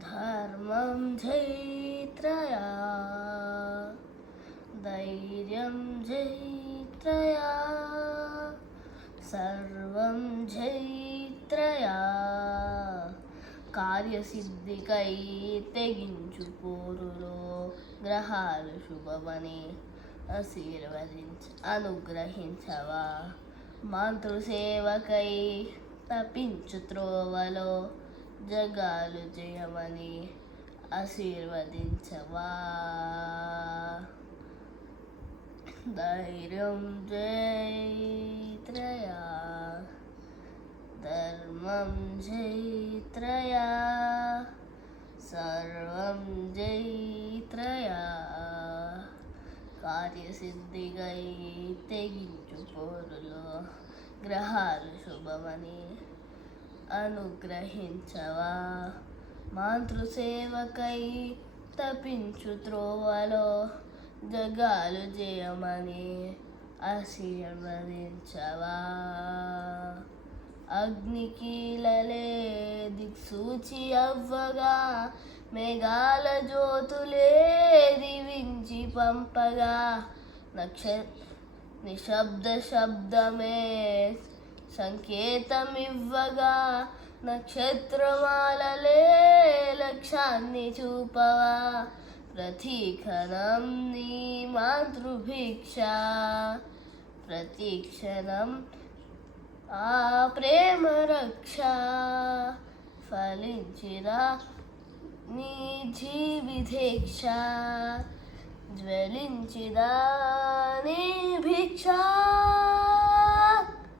ధర్మం జైత్రయా ధైర్యం జైత్రయా సర్వం జైత్రయా కార్యసిద్ధికై తెగించు పోరులో గ్రహాలు శుభమని అనుగ్రహించవా మాతృసేవకై తపించు త్రోవలో జగాలు జయమని ఆశీర్వదించవా ధైర్యం జైత్రయా ధర్మం జైత్రయా సర్వం జైత్రయా కార్యసిద్ధిగై తెగించు పోరులో గ్రహాలు శుభమని అనుగ్రహించవా మాతృసేవకై తపించు త్రోవలో జగాలు జయమని ఆశీర్వదించవా అగ్నికీలలే దిక్సూచి అవ్వగా మేఘాల జ్యోతులే దివించి పంపగా నిశ్శబ్ద శబ్దమే సంకేతమివ్వగా నక్షత్రమాలలే లక్ష్యాన్ని చూపవా ప్రతిక్షణం నీ మాతృభిక్ష ప్రతిక్షణం ఆ ప్రేమ రక్ష ఫలించిరా నీ జీవితేక్ష జ్వలించిదా నీ భిక్ష